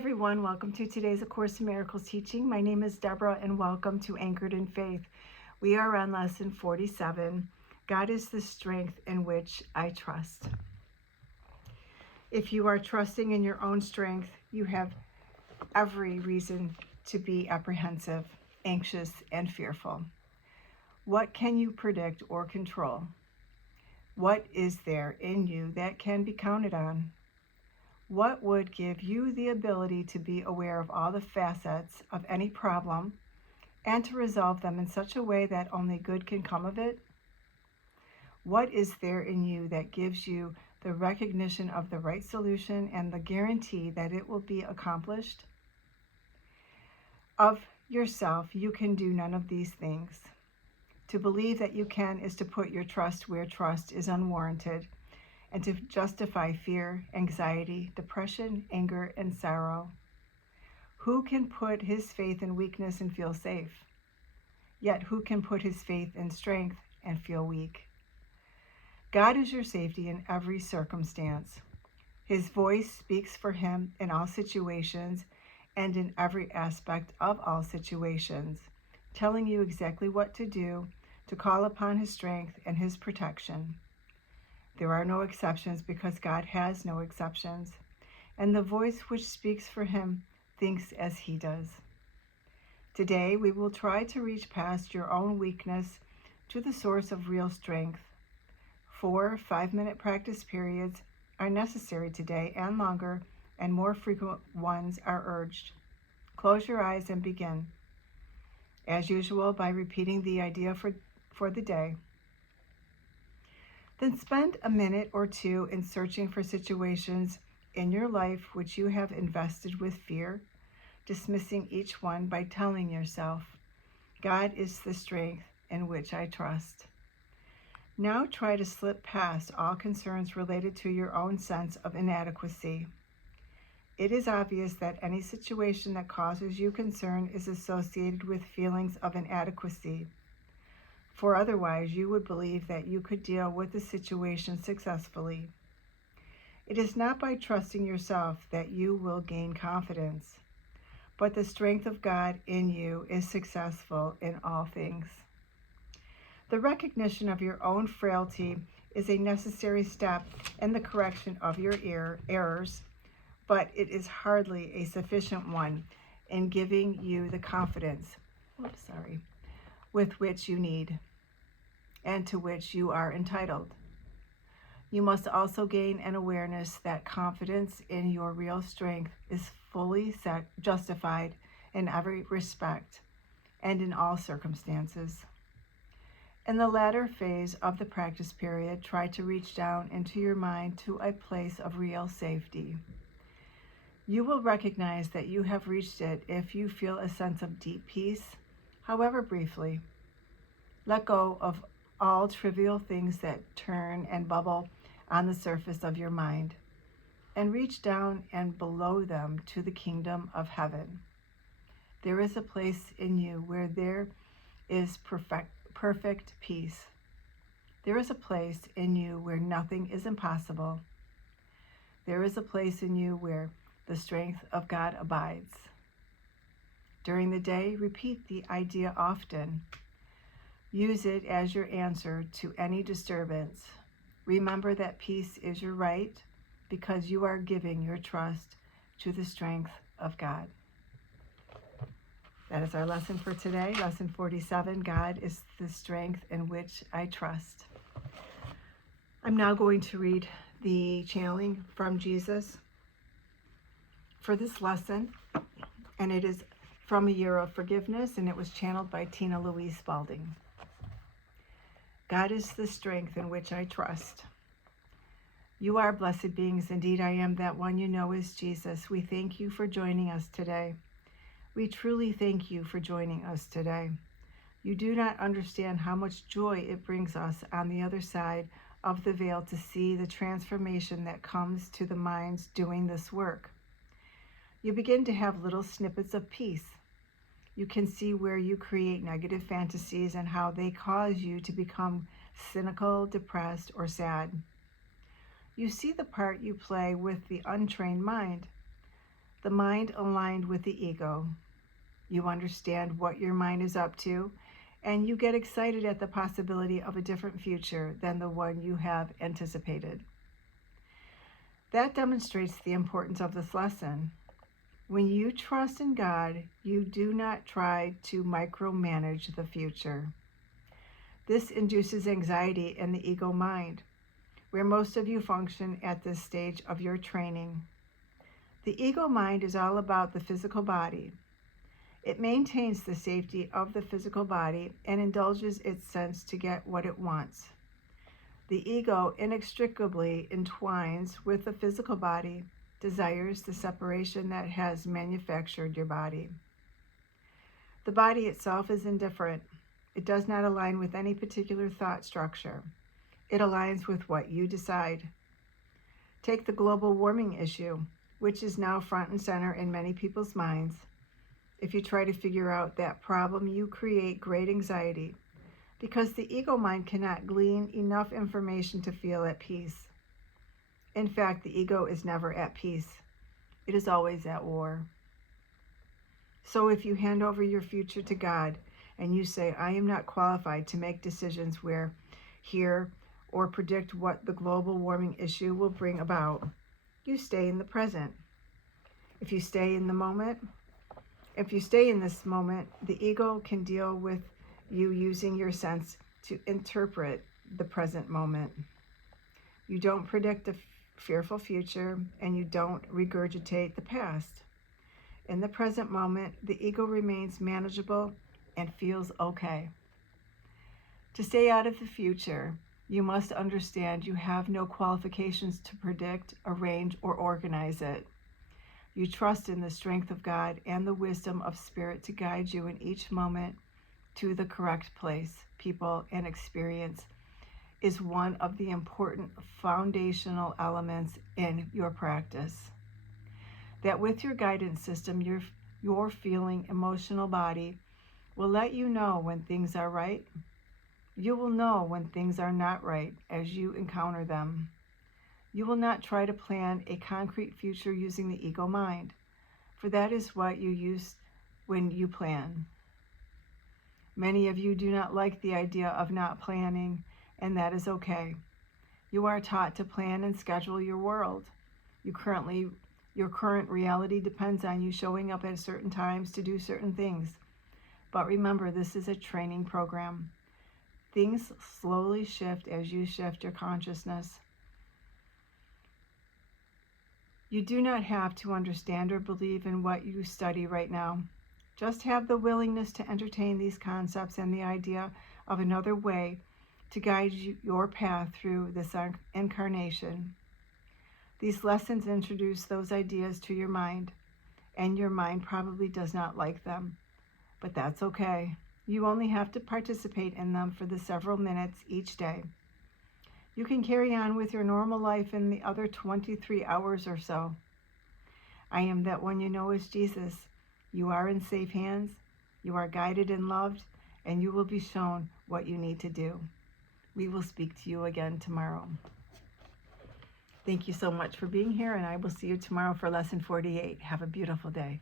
everyone, welcome to today's A Course in Miracles teaching. My name is Deborah and welcome to Anchored in Faith. We are on lesson 47, God is the strength in which I trust. If you are trusting in your own strength, you have every reason to be apprehensive, anxious, and fearful. What can you predict or control? What is there in you that can be counted on? What would give you the ability to be aware of all the facets of any problem and to resolve them in such a way that only good can come of it? What is there in you that gives you the recognition of the right solution and the guarantee that it will be accomplished? Of yourself, you can do none of these things. To believe that you can is to put your trust where trust is unwarranted, and to justify fear, anxiety, depression, anger, and sorrow. Who can put his faith in weakness and feel safe? Yet who can put his faith in strength and feel weak? God is your safety in every circumstance. His voice speaks for him in all situations and in every aspect of all situations, telling you exactly what to do to call upon his strength and his protection. There are no exceptions because God has no exceptions, and the voice which speaks for him thinks as he does. Today, we will try to reach past your own weakness to the source of real strength. 4 5-minute practice periods are necessary today, and longer and more frequent ones are urged. Close your eyes and begin. As usual, by repeating the idea for the day. Then spend a minute or two in searching for situations in your life which you have invested with fear, dismissing each one by telling yourself, God is the strength in which I trust. Now try to slip past all concerns related to your own sense of inadequacy. It is obvious that any situation that causes you concern is associated with feelings of inadequacy. For otherwise, you would believe that you could deal with the situation successfully. It is not by trusting yourself that you will gain confidence, but the strength of God in you is successful in all things. The recognition of your own frailty is a necessary step in the correction of your errors, but it is hardly a sufficient one in giving you the confidence with which you need and to which you are entitled. You must also gain an awareness that confidence in your real strength is fully justified in every respect and in all circumstances. In the latter phase of the practice period, try to reach down into your mind to a place of real safety. You will recognize that you have reached it if you feel a sense of deep peace, however briefly. Let go of all trivial things that turn and bubble on the surface of your mind, and reach down and below them to the kingdom of heaven. There is a place in you where there is perfect peace. There is a place in you where nothing is impossible. There is a place in you where the strength of God abides. During the day, repeat the idea often. Use it as your answer to any disturbance. Remember that peace is your right because you are giving your trust to the strength of God. That is our lesson for today, lesson 47, God is the strength in which I trust. I'm now going to read the channeling from Jesus for this lesson, and it is from A Year of Forgiveness, and it was channeled by Tina Louise Spalding. God is the strength in which I trust. You are blessed beings. Indeed, I am that one you know is Jesus. We thank you for joining us today. We truly thank you for joining us today. You do not understand how much joy it brings us on the other side of the veil to see the transformation that comes to the minds doing this work. You begin to have little snippets of peace. You can see where you create negative fantasies and how they cause you to become cynical, depressed, or sad. You see the part you play with the untrained mind. the mind aligned with the ego. You understand what your mind is up to, and you get excited at the possibility of a different future than the one you have anticipated. That demonstrates the importance of this lesson. When you trust in God, you do not try to micromanage the future. This induces anxiety in the ego mind, where most of you function at this stage of your training. The ego mind is all about the physical body. It maintains the safety of the physical body and indulges its sense to get what it wants. The ego inextricably entwines with the physical body, desires the separation that has manufactured your body. The body itself is indifferent. It does not align with any particular thought structure. It aligns with what you decide. Take the global warming issue, which is now front and center in many people's minds. If you try to figure out that problem, you create great anxiety because the ego mind cannot glean enough information to feel at peace. In fact, the ego is never at peace. It is always at war. So if you hand over your future to God and you say, I am not qualified to make decisions where, here, or predict what the global warming issue will bring about, you stay in the present. If you stay in this moment, the ego can deal with you using your sense to interpret the present moment. You don't predict a fearful future, and you don't regurgitate the past. In the present moment, the ego remains manageable and feels okay. To stay out of the future, you must understand you have no qualifications to predict, arrange, or organize it. You trust in the strength of God and the wisdom of Spirit to guide you in each moment to the correct place, people, and experience is one of the important foundational elements in your practice. That with your guidance system, your feeling, emotional body will let you know when things are right. You will know when things are not right as you encounter them. You will not try to plan a concrete future using the ego mind, for that is what you use when you plan. Many of you do not like the idea of not planning, and that is okay. You are taught to plan and schedule your world. Your current reality depends on you showing up at certain times to do certain things. But remember, this is a training program. Things slowly shift as you shift your consciousness. You do not have to understand or believe in what you study right now. Just have the willingness to entertain these concepts and the idea of another way to guide your path through this incarnation. These lessons introduce those ideas to your mind, and your mind probably does not like them, but that's okay. You only have to participate in them for the several minutes each day. You can carry on with your normal life in the other 23 hours or so. I am that one you know as Jesus. You are in safe hands, you are guided and loved, and you will be shown what you need to do. We will speak to you again tomorrow. Thank you so much for being here, and I will see you tomorrow for Lesson 48. Have a beautiful day.